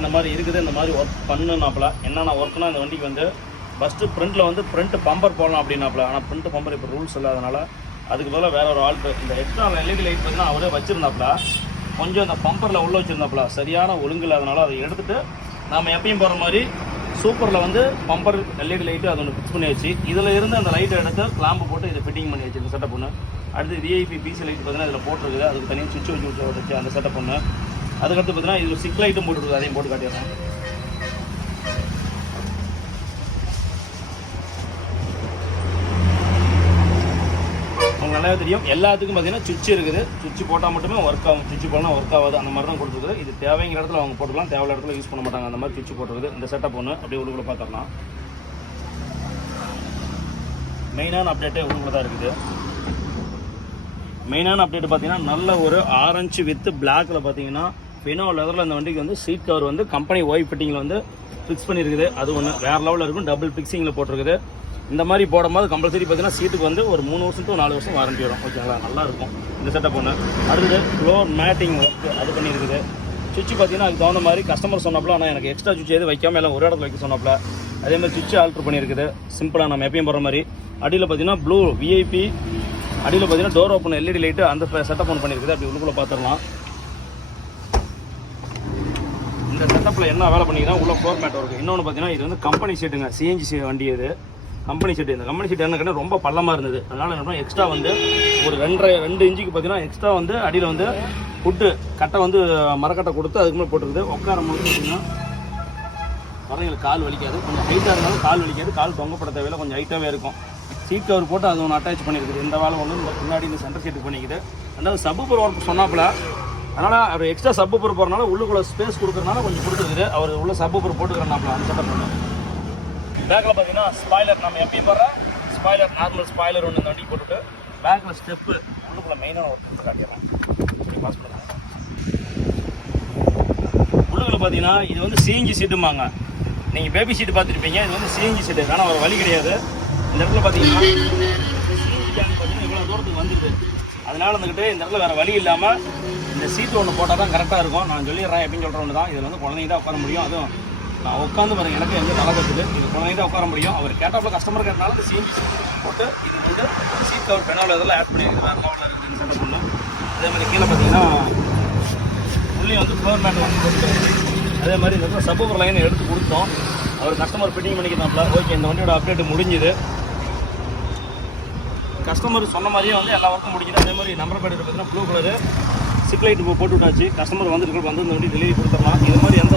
இந்த மாதிரி இருக்குது. இந்த மாதிரி ஒர்க் பண்ணுனாப்புல என்னென்ன ஒர்க்னா இந்த வண்டிக்கு வந்து ஃபஸ்ட்டு ஃப்ரண்ட்டில் வந்து ஃப்ரண்ட் பம்பர் போடலாம் அப்படின்னாப்புல. ஆனால் ஃப்ரண்ட் பம்பர் இப்போ ரூல்ஸ் இல்லாதனால அதுக்கு பதிலாக வேற ஒரு ஆள் இந்த எக்ஸ்ட்ரா எல்இடி லைட் பார்த்தீங்கன்னா அவரே வச்சுருந்தாப்புல. கொஞ்சம் அந்த பம்பரில் உள்ளே வச்சுருந்தாப்புல சரியான ஒழுங்கு இல்லாதனால அதை எடுத்துகிட்டு நம்ம எப்பயும் போகிற மாதிரி சூப்பரில் வந்து பம்பர் எல்இடி லைட்டு அதை ஒன்று ஃபிக்ஸ் பண்ணி வச்சு இதில் இருந்து அந்த லைட்டை எடுத்து கிளாம்பு போட்டு இதை ஃபிட்டிங் பண்ணி வச்சு இந்த செட்டப் ஒன்று. அடுத்து விஐபி பிசி லைட் பார்த்தீங்கன்னா இதில் போட்டிருக்குது. அதுக்கு தனியாக சுவிட்ச் வச்சு அந்த செட்டப் ஒன்று. அதுக்கடுத்து பார்த்தீங்கன்னா இதில் சிக் லைட்டும் போட்டுருக்குது. அதையும் போட்டு காட்டிடுறேன். நல்லா தெரியும். எல்லாத்துக்கும் பார்த்தீங்கன்னா சுவிட்ச் இருக்குது. சுவிட்ச் போட்டால் மட்டுமே ஒர்க் ஆகும். சுவிட்ச் போனால் ஒர்க் ஆகாது. அந்த மாதிரி தான் கொடுத்துருக்குது. இது தேவைங்கிற இடத்துல அவங்க போட்டுக்கலாம், தேவையான இடத்துல யூஸ் பண்ண மாட்டாங்க. அந்த மாதிரி சுவிட்ச் போட்டுருக்குது. இந்த செட்டப் ஒன்று அப்படியே உள்ளுக்குள்ள பார்த்துடலாம். மெயினான அப்டேட்டே உள்ளுக்குள்ள தான் இருக்குது. மெயினான அப்டேட் பார்த்தீங்கன்னா நல்ல ஒரு ஆரஞ்சு வித் பிளாக்ல பார்த்தீங்கன்னா ஃபினோ லெதரில் இந்த வண்டிக்கு வந்து சீட் கவர் வந்து கம்பெனி ஒய் ஃபிட்டிங்கில் வந்து ஃபிக்ஸ் பண்ணியிருக்குது. அது ஒன்று வேறு லெவலில் இருக்கும். டபுள் ஃபிக்ஸிங்கில் போட்டிருக்குது. இந்த மாதிரி போடும்போது கம்பல்சரி பார்த்தீங்கன்னா சீட்டுக்கு வந்து ஒரு 3 வருஷம் to 4 வருஷம் வாரண்டி வரும். ஓகேங்களா, நல்லாயிருக்கும் இந்த செட்டப் ஒன்று. அடுத்தது ஃப்ளோர் மேட்டிங் ஒர்க் அது பண்ணியிருக்குது. சுவிட்ச் பார்த்தீங்கன்னா அதுக்கு தகுந்த மாதிரி கஸ்டமர் சொன்னப்பல, ஆனால் எனக்கு எக்ஸ்ட்ரா சுவிட்ச் எது வைக்காமல் எல்லாம் ஒரு இடத்துல வைக்க சொன்னப்பல. அதேமாதிரி சுவிட்ச் ஆல்ட்ரு பண்ணியிருக்குது. சிம்பிளாக நம்ம எப்பயும் போகிற மாதிரி. அடியில் பார்த்தீங்கன்னா ப்ளூ விஐபி, அடியில் பார்த்தீங்கன்னா டோர் ஓப்பன் எல்இடி லைட்டு அந்த செட்டப் ஒன்று பண்ணியிருக்குது. அப்படி உள்ளுக்குள்ளே பார்த்துடலாம். இந்த செட்டப்பில் என்ன வேலை பண்ணிக்கிறேன், உள்ள ஃப்ளோர் மேட் இருக்குது. இன்னொன்று பார்த்தீங்கன்னா இது வந்து கம்பெனி சீட்டுங்க, சிஎன்ஜி வண்டி. இது கம்பெனி சீட்டு. இந்த கம்பெனி சீட்டு என்ன கேட்டால் ரொம்ப பள்ளமாக இருந்தது. அதனால் என்ன எக்ஸ்ட்ரா வந்து ஒரு 2 இன்ச்சுக்கு பார்த்தீங்கன்னா எக்ஸ்ட்ரா வந்து அடியில் வந்து புட்டு கட்டை வந்து மரக்கட்டை கொடுத்து அதுக்கு மேலே போட்டுருக்குது. உட்காரும் போது பார்த்தீங்கன்னா குழந்தைங்களுக்கு கால் வலிக்காது. கொஞ்சம் ஹைட்டாக இருந்தாலும் கால் வலிக்காது. கால் தொங்கப்பட தேவையில்லை, கொஞ்சம் ஹைட்டாகவே இருக்கும். சீட் கவர் போட்டு அது ஒன்று அட்டாச் பண்ணியிருக்குது. இந்த வேலை ஒன்று முன்னாடி இந்த சென்டர் சீட்டுக்கு பண்ணிக்குது. ரெண்டாவது சப்பு ஒர்க் சொன்னாப்புல. அதனால் அவர் எக்ஸ்ட்ரா சப்பு போகிறனால உள்ளுக்குள்ள ஸ்பேஸ் கொடுக்குறதுனால கொஞ்சம் கொடுத்துருக்குது. அவர் உள்ள சப்பு போட்டுக்கிறனாப்புல அந்த செட்டப் பண்ணு. பேக்கில் பார்த்தீங்கன்னா ஸ்பாய்லர் நம்ம எப்பயும் போடுற ஸ்பாய்லர், நார்மல் ஸ்பாய்லர் ஒன்று இந்த வண்டி போட்டுட்டு பேக்கில் ஸ்டெப்பு உள்ளுக்குள்ள மெயினான ஒரு கொடுத்து காட்டிடுறேன். பாஸ் பண்ணுறேன். உள்ளுக்குள்ள பார்த்தீங்கன்னா இது வந்து சிஎன்ஜி சீட்டுமாங்க. நீங்கள் பேபி சீட்டு பார்த்துருப்பீங்க. இது வந்து சிஎன்ஜி சீட்டு. ஆனால் ஒரு வழி கிடையாது. இந்த இடத்துல பார்த்தீங்கன்னா சிஎன்ஜி கேன் பார்த்தீங்கன்னா இவ்வளோ தூரத்துக்கு வந்துடுது. அதனால் வந்துக்கிட்டு இந்த இடத்துல வேறு வழி இல்லாமல் இந்த சீட்டு ஒன்று போட்டால் தான் கரெக்டாக இருக்கும். நான் சொல்லிடுறேன், எப்படின்னு சொல்கிற ஒன்று தான். இதில் வந்து குழந்தைங்க தான் உட்கார முடியும். அதுவும் நான் உட்காந்து பாருங்கள், எனக்கு எங்கே தலை கட்டுது. இது குழந்தைங்க தான் உட்கார முடியும். அவர் கேட்டாப்புல கஸ்டமர் கேட்டனால இந்த சிஎன்ஜி சீட் போட்டு இது வந்து சீட் கவர் பெனால் இதெல்லாம் ஆட் பண்ணியிருக்குது. வேறு லெவலில் இருக்குது இந்த செட்டப் ஒன்று. அதே மாதிரி கீழே பார்த்தீங்கன்னா உள்ளே வந்து ஃப்ளோர் மேட் வந்து கொடுத்துருக்கு. அதே மாதிரி இந்த சப்போர் லைன் எடுத்து கொடுத்தோம். அவர் கஸ்டமர் ஃபிட்டிங் பண்ணிக்கிறாப்புல. ஓகே, இந்த வண்டியோட அப்டேட் முடிஞ்சுது. கஸ்டமர் சொன்ன மாதிரியே வந்து எல்லா ஒர்க்கும் முடிஞ்சுது. அதே மாதிரி நம்பர் பிளேட் பார்த்தீங்கன்னா ப்ளூ கலரு சிக் லைட் போட்டு விட்டாச்சு. கஸ்டமர் வந்து இந்த வண்டி டெலிவரி கொடுத்துடலாம். இது மாதிரி எந்த